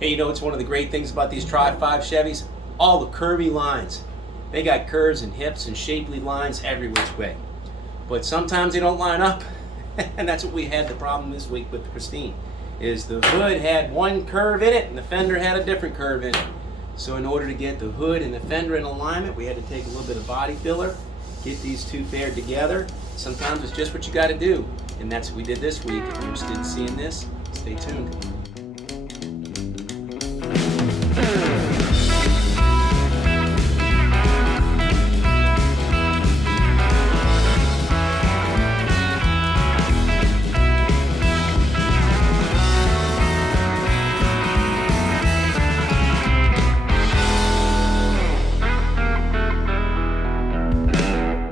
Hey, you know, it's one of the great things about these Tri-5 Chevys? All the curvy lines. They got curves and hips and shapely lines every which way. But sometimes they don't line up. And that's what we had the problem this week with the Christine. Is the hood had one curve in it and the fender had a different curve in it. So in order to get the hood and the fender in alignment, we had to take a little bit of body filler, get these two paired together. Sometimes it's just what you got to do. And that's what we did this week. If you're interested in seeing this, stay tuned.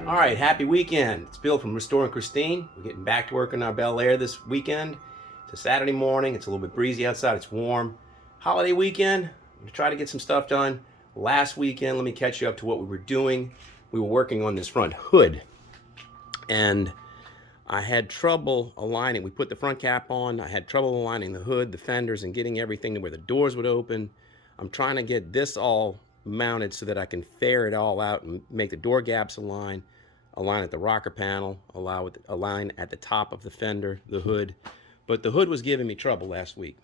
All right, happy weekend. It's Bill from Restoring Christine. We're getting back to work on our Bel Air this weekend. It's a Saturday morning. It's a little bit breezy outside. It's warm. Holiday weekend. I'm going to try to get some stuff done. Last weekend, let me catch you up to what we were doing. We were working on this front hood. And I had trouble aligning. We put the front cap on. I had trouble aligning the hood, the fenders, and getting everything to where the doors would open. I'm trying to get this all mounted so that I can ferret it all out and make the door gaps align at the rocker panel, align at the top of the fender, the hood. But the hood was giving me trouble last week.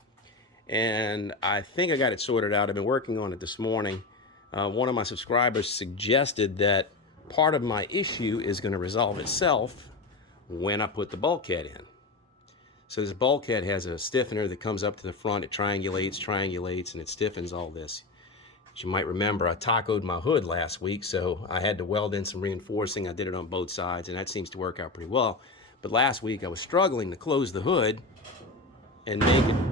And I think I got it sorted out. I've been working on it this morning. One of my subscribers suggested that part of my issue is going to resolve itself when I put the bulkhead in. So this bulkhead has a stiffener that comes up to the front. It triangulates, and it stiffens all this. As you might remember, I tacoed my hood last week, so I had to weld in some reinforcing. I did it on both sides, and that seems to work out pretty well. But last week, I was struggling to close the hood and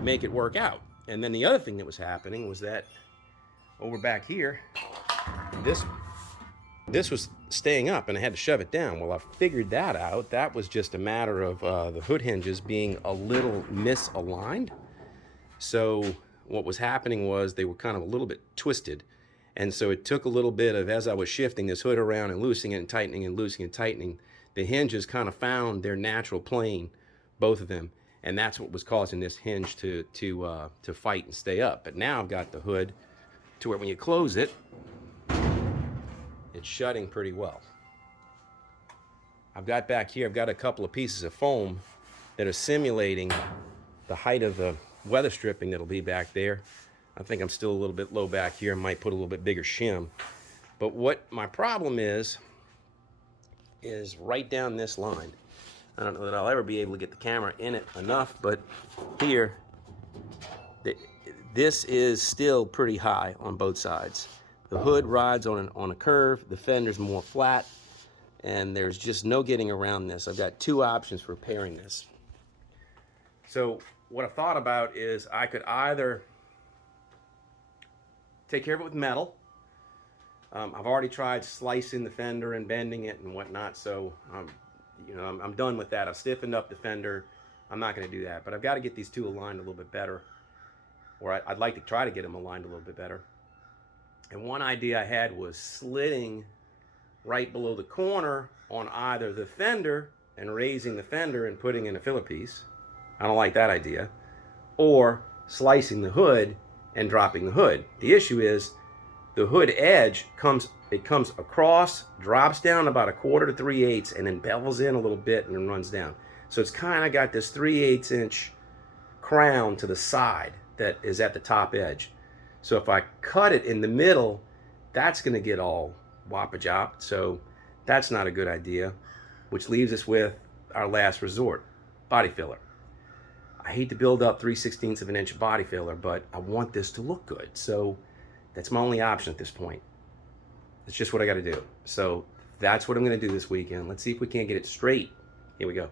make it work out. And then the other thing that was happening was that over back here, this was staying up, and I had to shove it down. Well, I figured that out. That was just a matter of the hood hinges being a little misaligned. So what was happening was they were kind of a little bit twisted. And so it took a little bit of, as I was shifting this hood around and loosening it and tightening and loosening and tightening, the hinges kind of found their natural plane, both of them. And that's what was causing this hinge to fight and stay up. But now I've got the hood to where when you close it, it's shutting pretty well. I've got back here, I've got a couple of pieces of foam that are simulating the height of the weather stripping that'll be back there. I think I'm still a little bit low back here. I might put a little bit bigger shim. But what my problem is right down this line. I don't know that I'll ever be able to get the camera in it enough, but here, this is still pretty high on both sides. The hood rides on a curve, the fender's more flat, and there's just no getting around this. I've got two options for repairing this. So what I thought about is I could either take care of it with metal. I've already tried slicing the fender and bending it and whatnot, so I'm done with that. I've stiffened up the fender. I'm not going to do that, but I've got to get these two aligned a little bit better, or I'd like to try to get them aligned a little bit better. And one idea I had was slitting right below the corner on either the fender and raising the fender and putting in a filler piece. I don't like that idea. Or slicing the hood and dropping the hood. The issue is the hood edge comes across, drops down about 1/4 to 3/8, and then bevels in a little bit and then runs down. So it's kind of got this 3/8 inch crown to the side that is at the top edge. So if I cut it in the middle, that's going to get all whop-a-jop. So that's not a good idea, which leaves us with our last resort, body filler. I hate to build up 3/16 of an inch of body filler, but I want this to look good. So that's my only option at this point. It's just what I got to do. So that's what I'm going to do this weekend. Let's see if we can't get it straight. Here we go.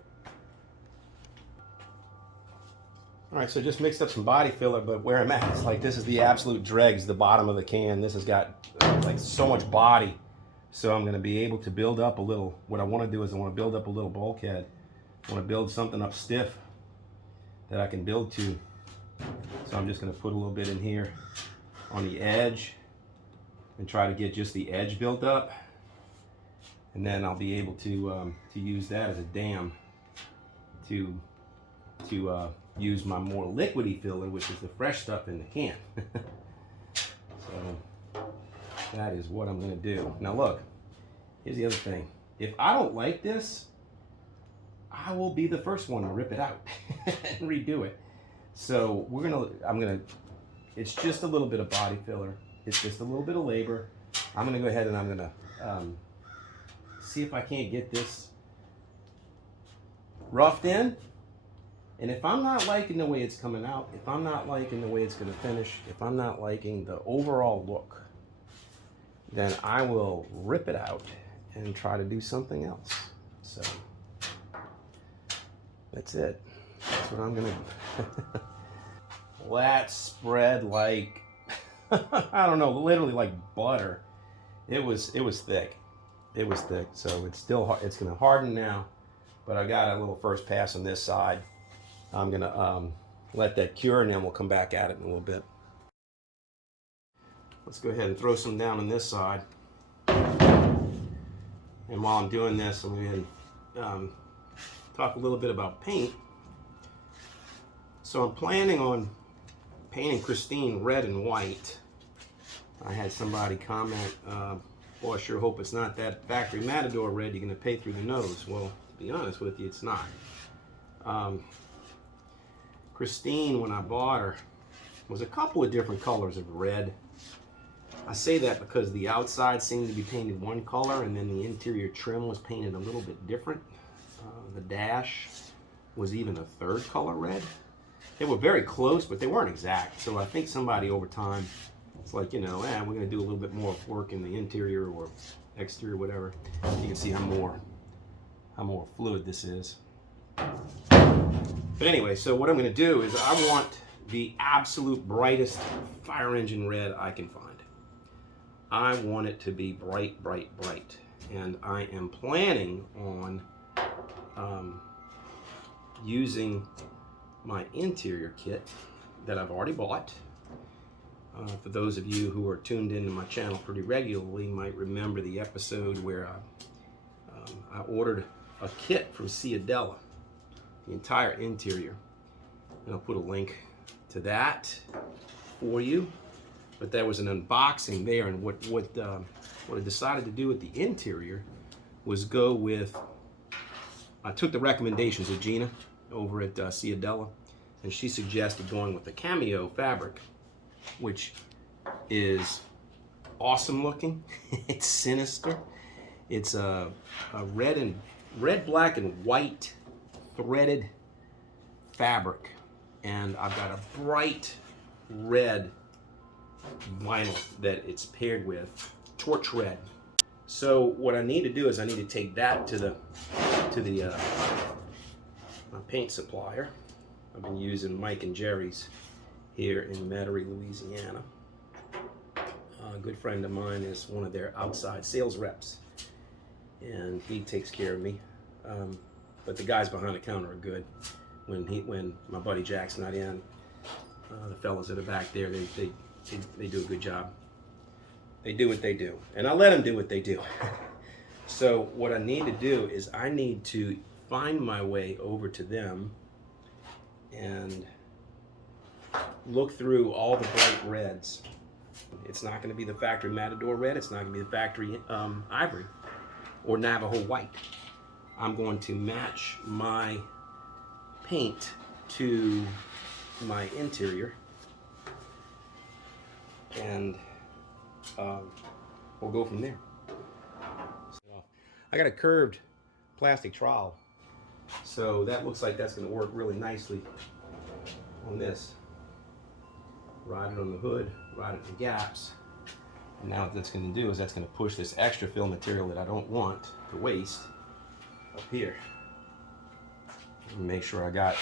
All right, so just mixed up some body filler, but where I'm at, it's like this is the absolute dregs, the bottom of the can. This has got like so much body. So I'm going to be able to build up a little. What I want to do is I want to build up a little bulkhead. I want to build something up stiff that I can build to. So I'm just going to put a little bit in here on the edge and try to get just the edge built up, and then I'll be able to use that as a dam to use my more liquidy filler, which is the fresh stuff in the can. So that is what I'm going to do. Now look, here's the other thing. If I don't like this, I will be the first one to rip it out and redo it. So it's just a little bit of body filler. It's just a little bit of labor. I'm gonna go ahead and I'm gonna see if I can't get this roughed in. And if I'm not liking the way it's coming out, if I'm not liking the way it's gonna finish, if I'm not liking the overall look, then I will rip it out and try to do something else. So that's it. That's what I'm gonna do. Well, that spread like I don't know, literally like butter. It was thick. It was thick. So it's gonna harden now. But I got a little first pass on this side. I'm gonna let that cure, and then we'll come back at it in a little bit. Let's go ahead and throw some down on this side. And while I'm doing this, I'm going to talk a little bit about paint. So I'm planning on painting Christine red and white. I had somebody comment, boy, I sure hope it's not that factory Matador red you're going to pay through the nose. Well, to be honest with you, it's not. Christine, when I bought her, was a couple of different colors of red. I say that because the outside seemed to be painted one color, and then the interior trim was painted a little bit different. The dash was even a third color red. They were very close, but they weren't exact. So I think somebody over time, it's like, you know, we're going to do a little bit more work in the interior or exterior, whatever. You can see how more fluid this is. But anyway, so what I'm going to do is I want the absolute brightest fire engine red I can find. I want it to be bright, bright, bright. And I am planning on using my interior kit that I've already bought. For those of you who are tuned into my channel pretty regularly might remember the episode where I ordered a kit from Ciudella, the entire interior. And I'll put a link to that for you. But there was an unboxing there, and what I decided to do with the interior was go with, I took the recommendations of Gina over at Ciudella, and she suggested going with the cameo fabric, which is awesome looking. It's sinister. It's a red, black, and white threaded fabric, and I've got a bright red vinyl that it's paired with, torch red. So what I need to do is I need to take that to my paint supplier. I've been using Mike and Jerry's here in Metairie, Louisiana. A good friend of mine is one of their outside sales reps, and he takes care of me. But the guys behind the counter are good. When my buddy Jack's not in, the fellas that are back there, they do a good job. They do what they do, and I let them do what they do. So what I need to do is I need to find my way over to them and look through all the bright reds. It's not going to be the factory Matador red. It's not going to be the factory ivory or Navajo white. I'm going to match my paint to my interior, and we'll go from there. So, I got a curved plastic trowel, so that looks like that's going to work really nicely on this. Ride it on the hood, ride it in the gaps, and now what that's going to do is that's going to push this extra fill material that I don't want to waste up here. And make sure I've got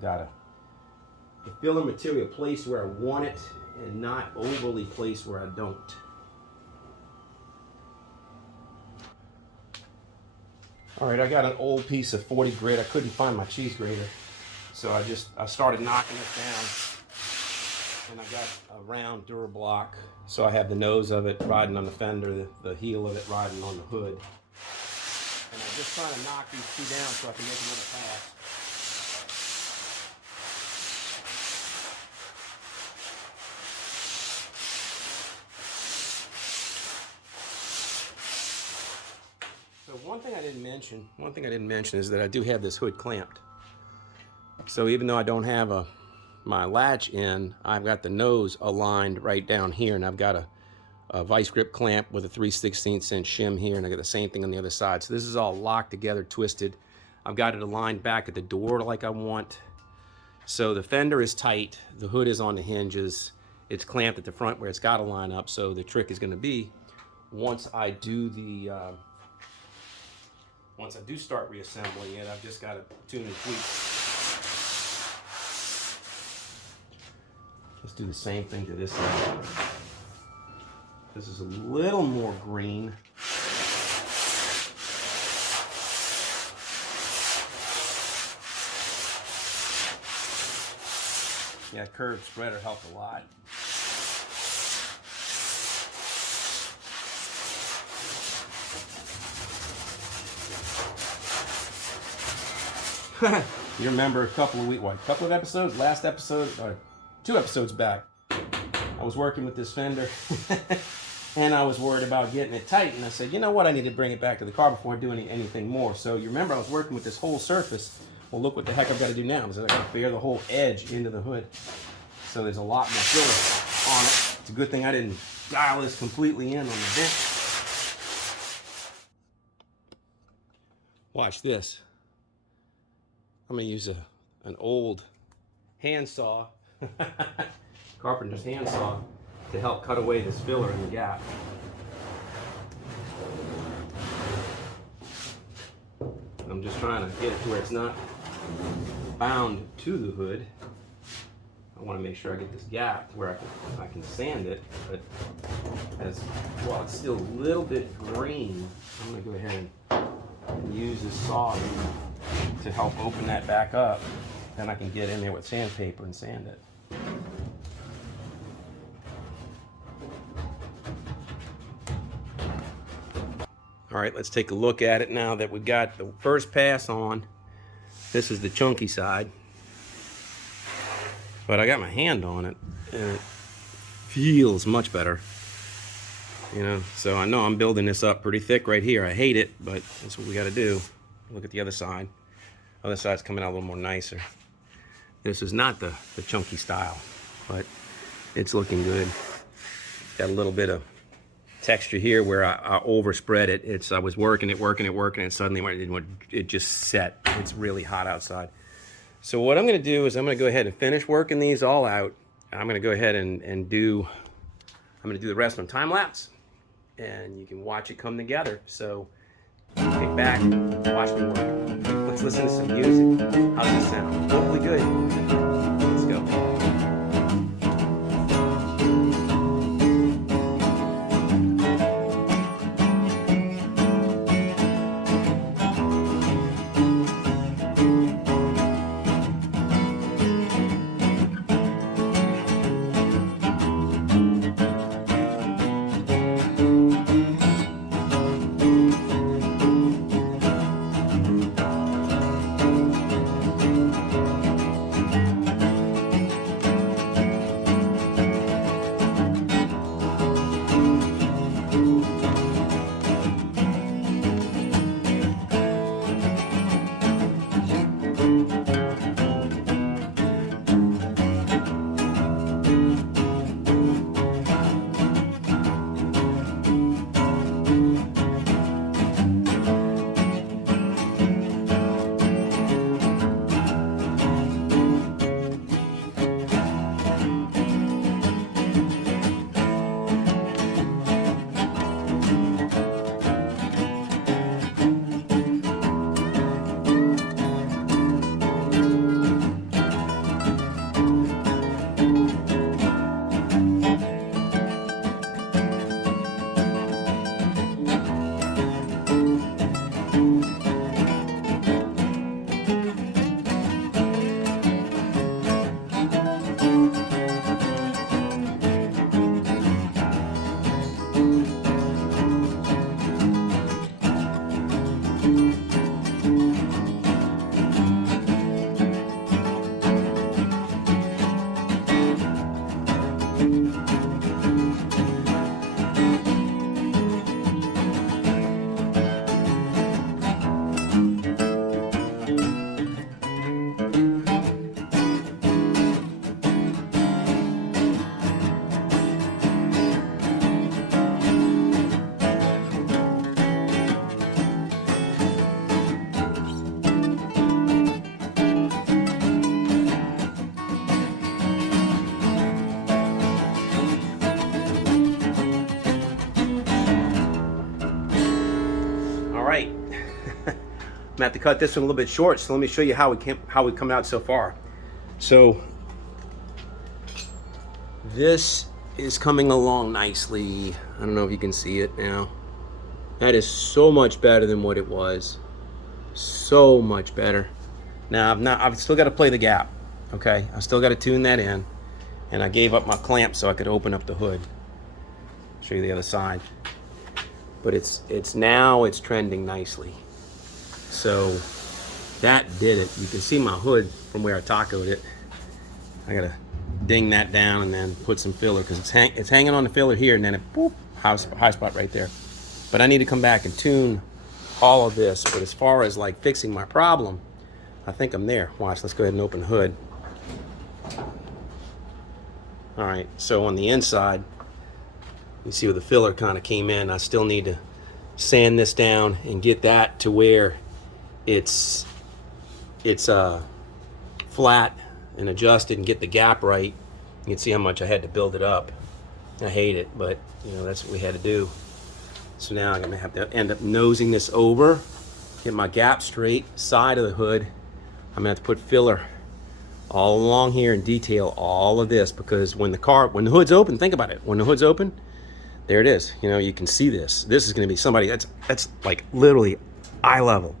the filler material placed where I want it and not overly placed where I don't. All right, I got an old piece of 40 grit. I couldn't find my cheese grater, so I started knocking it down, and I got a round Durablock, so I have the nose of it riding on the fender, the heel of it riding on the hood, and I'm just trying to knock these two down so I can make another pass. one thing I didn't mention is that I do have this hood clamped. So even though I don't have my latch in, I've got the nose aligned right down here, and I've got a vice grip clamp with a 3/16 inch shim here, and I got the same thing on the other side. So this is all locked together, twisted. I've got it aligned back at the door like I want. So the fender is tight, the hood is on the hinges, it's clamped at the front where it's got to line up. So the trick is going to be, once I do start reassembling it, I've just got to tune and tweak. Let's do the same thing to this side. This is a little more green. Yeah, curved spreader helped a lot. You remember a couple of episodes, last episode, or 2 episodes back, I was working with this Fender and I was worried about getting it tight, and I said, you know what, I need to bring it back to the car before I do anything more. So you remember I was working with this whole surface. Well, look what the heck I've got to do now, because I've got to bare the whole edge into the hood. So there's a lot more filler on it. It's a good thing I didn't dial this completely in on the vent. Watch this. I'm going to use an old handsaw, carpenter's handsaw, to help cut away this filler in the gap. I'm just trying to get it to where it's not bound to the hood. I want to make sure I get this gap where I can sand it, but while it's still a little bit green, I'm going to go ahead and use this saw to help open that back up. Then I can get in there with sandpaper and sand it. All right, let's take a look at it now that we've got the first pass on. This is the chunky side. But I got my hand on it, and it feels much better. You know, so I know I'm building this up pretty thick right here. I hate it, but that's what we got to do. Look at the other side. Other side's coming out a little more nicer. This is not the chunky style, but it's looking good. Got a little bit of texture here where I overspread it. I was working it, and suddenly it just set. It's really hot outside. So what I'm going to do is I'm going to go ahead and finish working these all out. I'm going to go ahead and do the rest on time lapse, and you can watch it come together. So kick back, watch me work. Let's listen to some music. How does it sound? Hopefully good. Let's go. I'm gonna have to cut this one a little bit short, so let me show you how we come out so far. So this is coming along nicely. I don't know if you can see it now. That is so much better than what it was. So much better. Now I've still got to play the gap. Okay, I've still got to tune that in, and I gave up my clamp so I could open up the hood. Show you the other side. But it's trending nicely. So that did it. You can see my hood from where I tacoed it. I gotta ding that down and then put some filler because it's hanging on the filler here, and then it boop, high spot right there. But I need to come back and tune all of this. But as far as like fixing my problem, I think I'm there. Watch, let's go ahead and open the hood. All right, so on the inside, you see where the filler kind of came in. I still need to sand this down and get that to where it's flat and adjusted and get the gap right. You can see how much I had to build it up. I hate it, but you know, that's what we had to do. So now I'm gonna have to end up nosing this over, get my gap straight, side of the hood. I'm gonna have to put filler all along here and detail all of this, because when the hood's open, think about it. When the hood's open, there it is. You know, you can see this. This is gonna be somebody that's like literally eye level.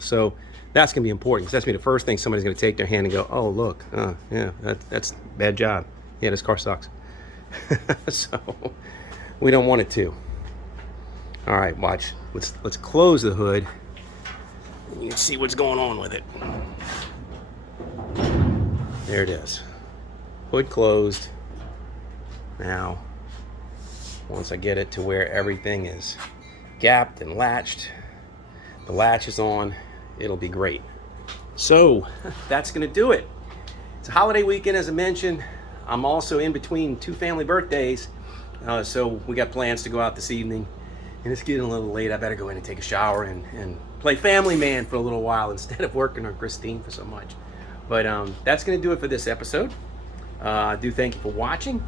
So that's gonna be important, because that's gonna be the first thing somebody's gonna take their hand and go, oh look, yeah, that's bad job. Yeah, this car sucks. So we don't want it to. All right, watch. Let's close the hood. You can see what's going on with it. There it is. Hood closed. Now, once I get it to where everything is gapped and latched, the latch is on, it'll be great. So that's gonna do it. It's a holiday weekend, as I mentioned. I'm also in between two family birthdays, so we got plans to go out this evening, and it's getting a little late. I better go in and take a shower and play family man for a little while instead of working on Christine for so much. But that's gonna do it for this episode. I do thank you for watching.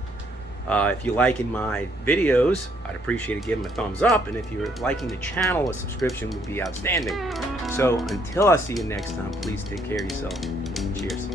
If you're liking my videos, I'd appreciate it giving them a thumbs up, and if you're liking the channel, a subscription would be outstanding. So until I see you next time, please take care of yourself. Cheers.